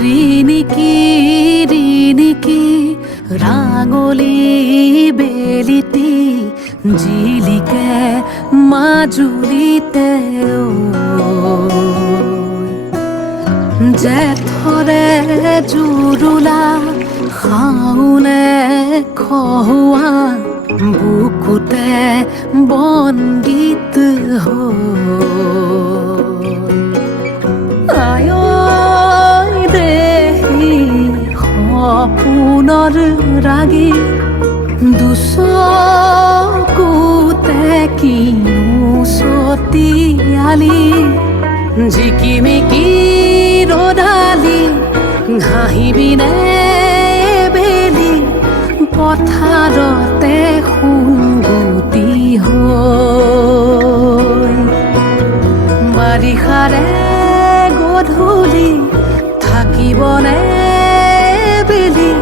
ৰিণিকি ৰাঙলী বেলিটি জিলিকে মাজুলীতে জেঠৰে জুৰুলা শাওনে খহুৱা বুকুতে বনগীত আয় দেহি সপোনৰ ৰাগী দুচকুতে কিনো চতিয়ালি জিকিমিকি ৰদালি হাঁহিবিনে বেলি পথাৰতে সুগুটি হৈ বাৰিষাৰে গধূলি থাকিবনে বেলি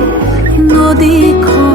নদীখন